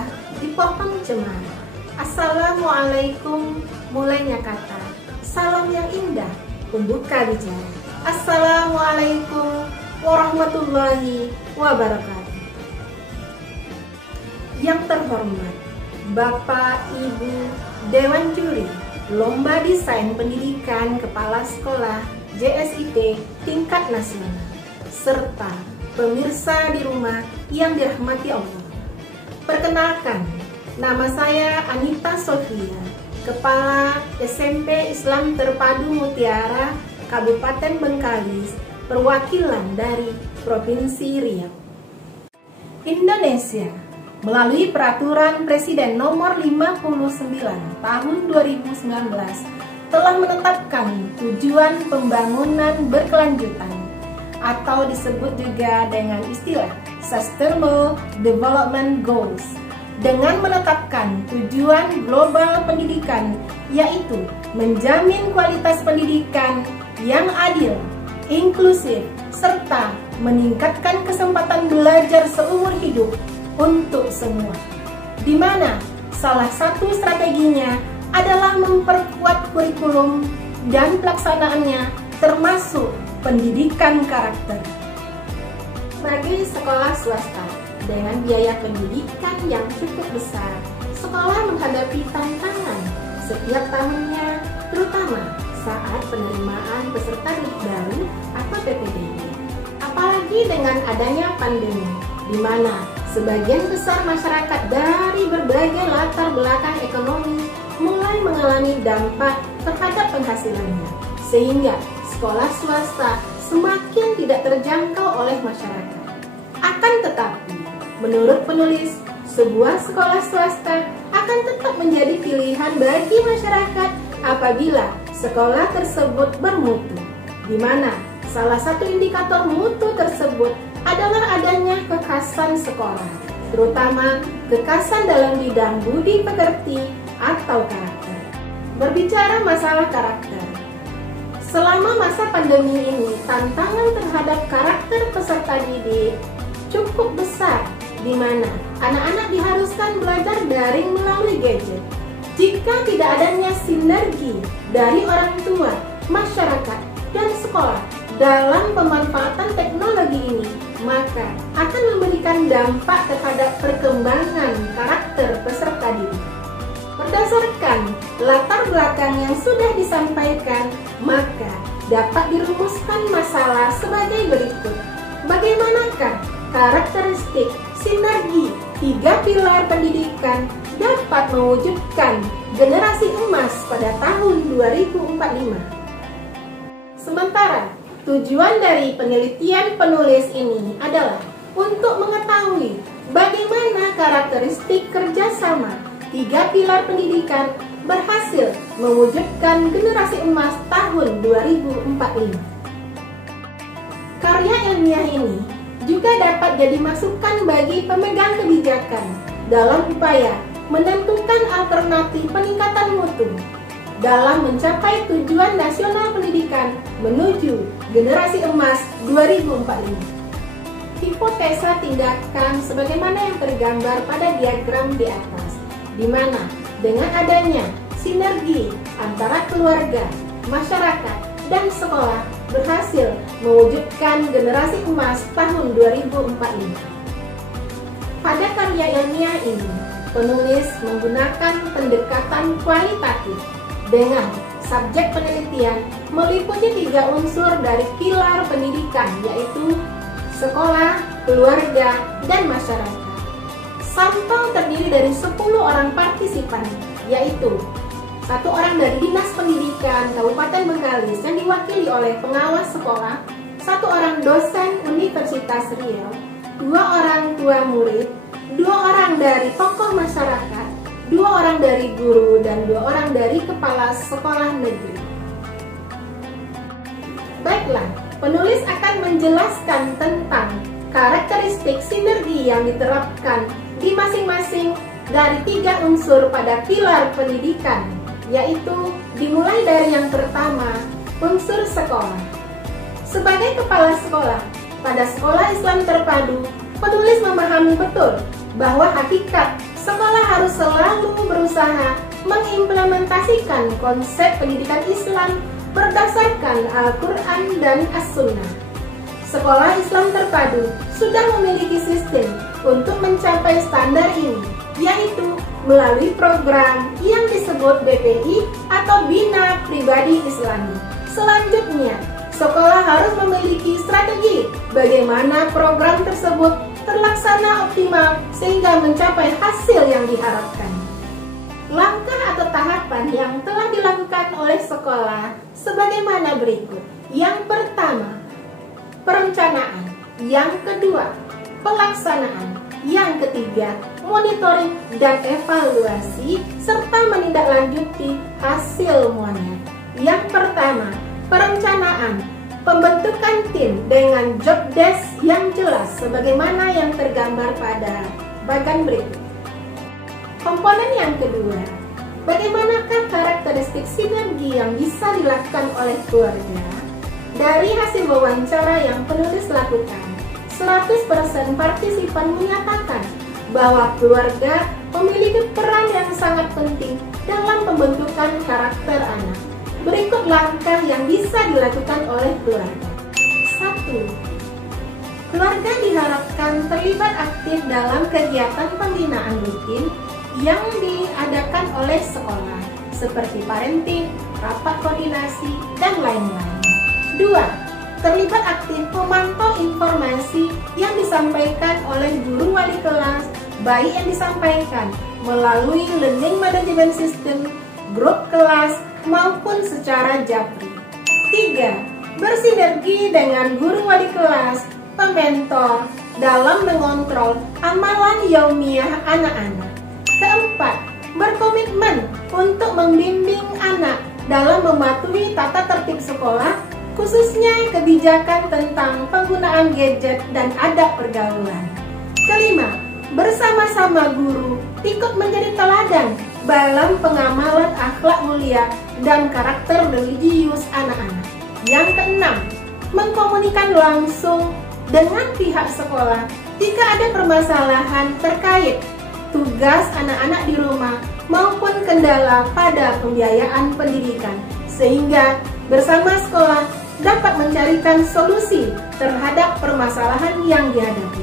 indah di pohon cemara. Assalamualaikum, mulainya kata. Salam yang indah, pembuka bicara. Assalamualaikum warahmatullahi wabarakatuh. Yang terhormat Bapak, Ibu, Dewan Juri Lomba Desain Pendidikan Kepala Sekolah JSIT tingkat nasional, serta pemirsa di rumah yang dirahmati Allah. Perkenalkan, nama saya Anita Sofia, Kepala SMP Islam Terpadu Mutiara, Kabupaten Bengkalis, perwakilan dari Provinsi Riau. Indonesia melalui Peraturan Presiden Nomor 59 Tahun 2019 telah menetapkan tujuan pembangunan berkelanjutan atau disebut juga dengan istilah Sustainable Development Goals dengan menetapkan tujuan global pendidikan, yaitu menjamin kualitas pendidikan yang adil, inklusif, serta meningkatkan kesempatan belajar seumur hidup untuk semua, di mana salah satu strateginya adalah memperkuat kurikulum dan pelaksanaannya, termasuk pendidikan karakter. Bagi sekolah swasta dengan biaya pendidikan yang cukup besar, sekolah menghadapi tantangan setiap tahunnya, terutama saat penerimaan peserta didik baru atau PPDB. Apalagi dengan adanya pandemi, di mana sebagian besar masyarakat dari berbagai latar belakang ekonomi mulai mengalami dampak terhadap penghasilannya, sehingga sekolah swasta semakin tidak terjangkau oleh masyarakat. Akan tetapi, menurut penulis, sebuah sekolah swasta akan tetap menjadi pilihan bagi masyarakat apabila sekolah tersebut bermutu, di mana salah satu indikator mutu tersebut adalah adanya kekhasan sekolah, terutama kekhasan dalam bidang budi pekerti atau karakter. Berbicara masalah karakter, selama masa pandemi ini, tantangan terhadap karakter peserta didik cukup besar, di mana anak-anak diharuskan belajar daring melalui gadget. Jika tidak adanya sinergi dari orang tua, masyarakat, dan sekolah dalam pemanfaatan teknologi ini, maka akan memberikan dampak terhadap perkembangan karakter peserta didik. Berdasarkan latar belakang yang sudah disampaikan, maka dapat dirumuskan masalah sebagai berikut. Bagaimanakah karakteristik sinergi 3 pilar pendidikan dapat mewujudkan generasi emas pada tahun 2045? Sementara tujuan dari penelitian penulis ini adalah untuk mengetahui bagaimana karakteristik kerjasama 3 pilar pendidikan berhasil mewujudkan generasi emas tahun 2045. Karya ilmiah ini juga dapat jadi masukan bagi pemegang kebijakan dalam upaya menentukan alternatif peningkatan mutu dalam mencapai tujuan nasional pendidikan menuju generasi emas 2045. Hipotesa tindakan sebagaimana yang tergambar pada diagram di atas, di mana dengan adanya sinergi antara keluarga, masyarakat, dan sekolah berhasil mewujudkan generasi emas tahun 2045. Pada karya ilmiah ini, penulis menggunakan pendekatan kualitatif dengan subjek penelitian meliputi 3 unsur dari pilar pendidikan, yaitu sekolah, keluarga, dan masyarakat. Sampel terdiri dari 10 orang partisipan, yaitu 1 orang dari Dinas Pendidikan Kabupaten Bengkalis yang diwakili oleh pengawas sekolah, 1 orang dosen Universitas Riau, 2 orang tua murid, 2 orang dari tokoh masyarakat, 2 orang dari guru, dan 2 orang dari kepala sekolah negeri. Baiklah, penulis akan menjelaskan tentang karakteristik sinergi yang diterapkan di masing-masing dari 3 unsur pada pilar pendidikan, yaitu dimulai dari yang pertama, unsur sekolah. Sebagai kepala sekolah, pada sekolah Islam terpadu, penulis memahami betul bahwa hakikat sekolah mengimplementasikan konsep pendidikan Islam berdasarkan Al-Quran dan As-Sunnah. Sekolah Islam terpadu sudah memiliki sistem untuk mencapai standar ini, yaitu melalui program yang disebut BPI atau Bina Pribadi Islami. Selanjutnya, sekolah harus memiliki strategi bagaimana program tersebut terlaksana optimal sehingga mencapai hasil yang diharapkan. Langkah atau tahapan yang telah dilakukan oleh sekolah sebagaimana berikut. Yang pertama, perencanaan. Yang kedua, pelaksanaan. Yang ketiga, monitoring dan evaluasi serta menindaklanjuti hasil muanya. Yang pertama, perencanaan. Pembentukan tim dengan job desk yang jelas sebagaimana yang tergambar pada bagan berikut. Komponen yang kedua, bagaimanakah karakteristik sinergi yang bisa dilakukan oleh keluarga? Dari hasil wawancara yang penulis lakukan, 100% partisipan menyatakan bahwa keluarga memiliki peran yang sangat penting dalam pembentukan karakter anak. Berikut langkah yang bisa dilakukan oleh keluarga. 1. Keluarga diharapkan terlibat aktif dalam kegiatan pembinaan rutin yang diadakan oleh sekolah, seperti parenting, rapat koordinasi, dan lain-lain. 2. Terlibat aktif memantau informasi yang disampaikan oleh guru wali kelas, baik yang disampaikan melalui learning management system, grup kelas, maupun secara japri. 3. Bersinergi dengan guru wali kelas, pementor, dalam mengontrol amalan yaumiah anak-anak. Keempat, berkomitmen untuk membimbing anak dalam mematuhi tata tertib sekolah, khususnya kebijakan tentang penggunaan gadget dan adab pergaulan. Kelima, bersama-sama guru ikut menjadi teladan dalam pengamalan akhlak mulia dan karakter religius anak-anak. Yang keenam, mengkomunikasikan langsung dengan pihak sekolah jika ada permasalahan terkait tugas anak-anak di rumah maupun kendala pada pembiayaan pendidikan, sehingga bersama sekolah dapat mencarikan solusi terhadap permasalahan yang dihadapi.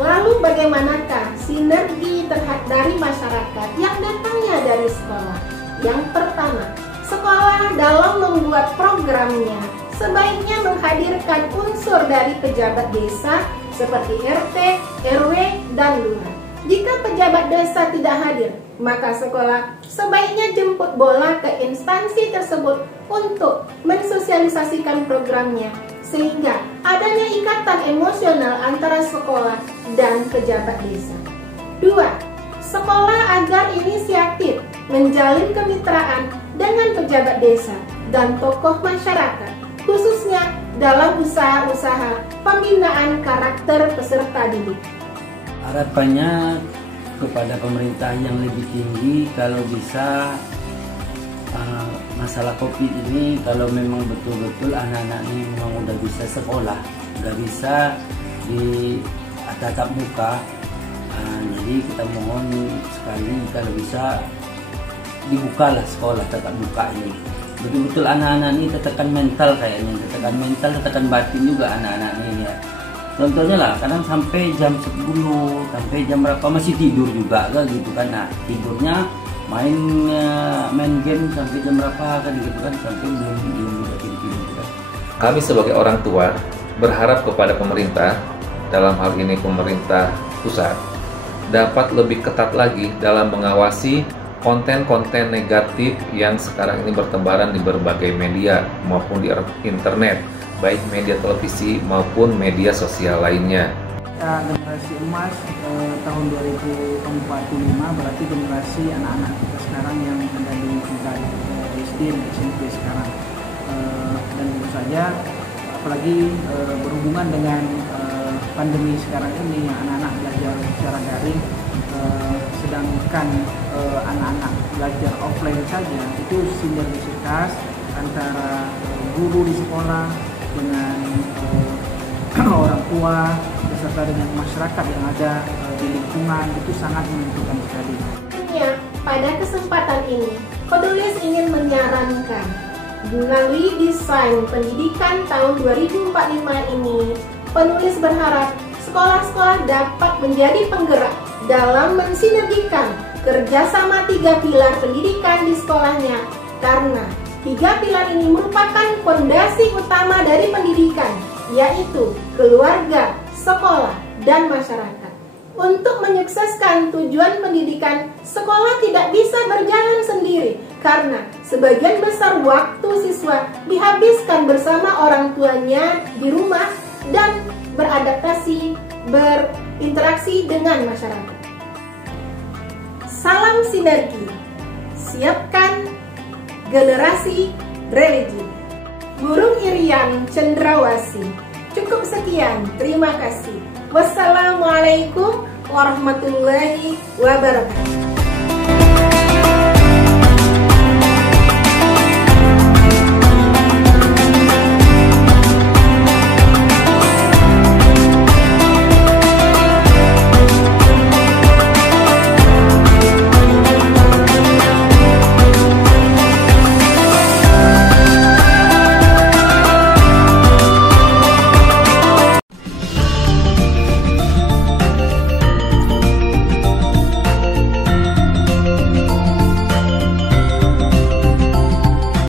Lalu bagaimanakah sinergi dari masyarakat yang datangnya dari sekolah? Yang pertama, sekolah dalam membuat programnya sebaiknya menghadirkan unsur dari pejabat desa seperti RT, RW, dan lurah. Jika pejabat desa tidak hadir, maka sekolah sebaiknya jemput bola ke instansi tersebut untuk mensosialisasikan programnya, sehingga adanya ikatan emosional antara sekolah dan pejabat desa. 2. Sekolah agar inisiatif menjalin kemitraan dengan pejabat desa dan tokoh masyarakat, khususnya dalam usaha-usaha pembinaan karakter peserta didik. Harapannya kepada pemerintah yang lebih tinggi, kalau bisa masalah COVID ini, kalau memang betul-betul anak-anak ini memang udah bisa sekolah, udah bisa di tatap muka, jadi kita mohon sekali kalau bisa dibukalah sekolah tatap muka ini. Betul-betul anak-anak ini tetekan mental kayaknya, tetekan mental, tetekan batin juga anak-anak ini ya. Contohnya lah, kadang sampai jam 10, sampai jam berapa masih tidur juga kan gitu kan. Nah, tidurnya main game sampai jam berapa kan gitu kan, sampai belum juga tidur kan. Kami sebagai orang tua berharap kepada pemerintah, dalam hal ini pemerintah pusat, dapat lebih ketat lagi dalam mengawasi konten-konten negatif yang sekarang ini bertebaran di berbagai media maupun di internet, baik media televisi maupun media sosial lainnya. Generasi emas tahun 2045 berarti generasi anak-anak kita sekarang yang ada di tingkat SD dan SMP sekarang, dan tentu saja apalagi berhubungan dengan pandemi sekarang ini yang anak-anak belajar secara daring, sedangkan anak-anak belajar offline saja, itu sinergisitas antara guru di sekolah dengan orang tua beserta dengan masyarakat yang ada di lingkungan itu sangat menentukan sekali. pada kesempatan ini, penulis ingin menyarankan melalui desain pendidikan tahun 2045 ini, penulis berharap sekolah-sekolah dapat menjadi penggerak dalam mensinergikan kerjasama 3 pilar pendidikan di sekolahnya, karena 3 pilar ini merupakan fondasi utama dari pendidikan, yaitu keluarga, sekolah, dan masyarakat. Untuk menyukseskan tujuan pendidikan, sekolah tidak bisa berjalan sendiri karena sebagian besar waktu siswa dihabiskan bersama orang tuanya di rumah dan beradaptasi, berinteraksi dengan masyarakat. Salam sinergi, siapkan generasi religi. Burung Irian Cendrawasih. Cukup sekian, terima kasih. Wassalamualaikum warahmatullahi wabarakatuh.